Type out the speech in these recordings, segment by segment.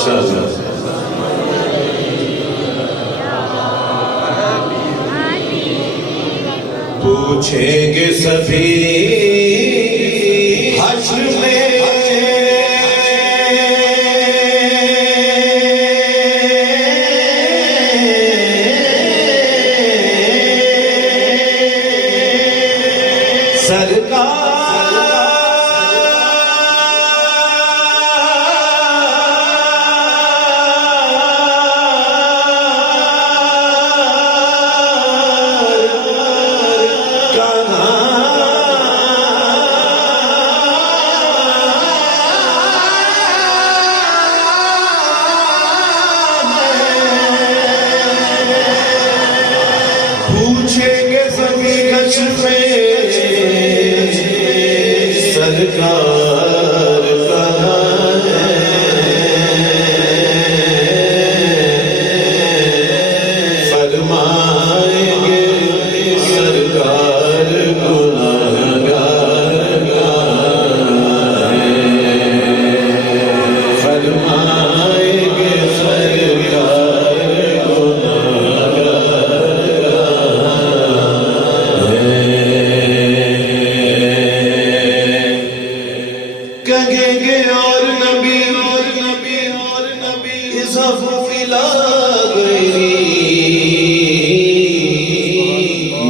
ماشاءاللہ. پوچھیں گے سبھی حشر میں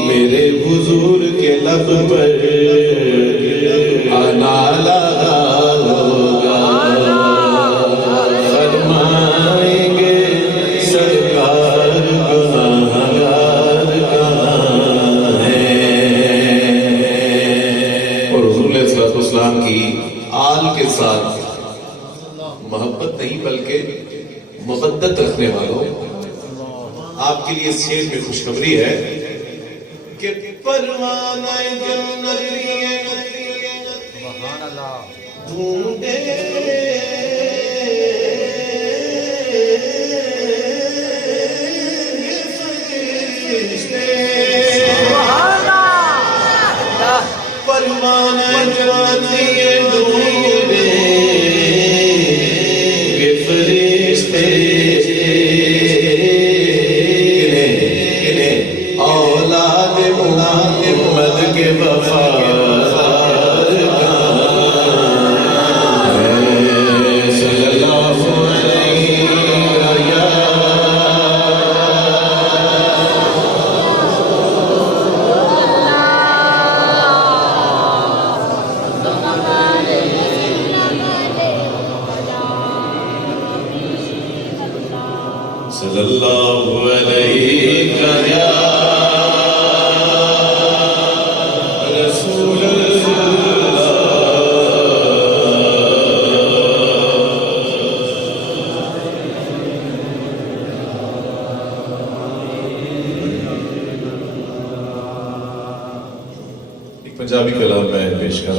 میرے حضور کے لب پر آنا لگا ہوگا فرمائیں گے سرکار گناہگار کہاں ہے. اور حضور علیہ السلام کی آل کے ساتھ محبت نہیں بلکہ مودت رکھنے والوں، آپ کے لیے اس شعر میں خوشخبری ہے کہ پروانہ جنت ڈھونڈے پروانہ جنت ڈھونڈے صلی اللہ علیہ یا رسول اللہ. ایک پنجابی کلام میں پیش کر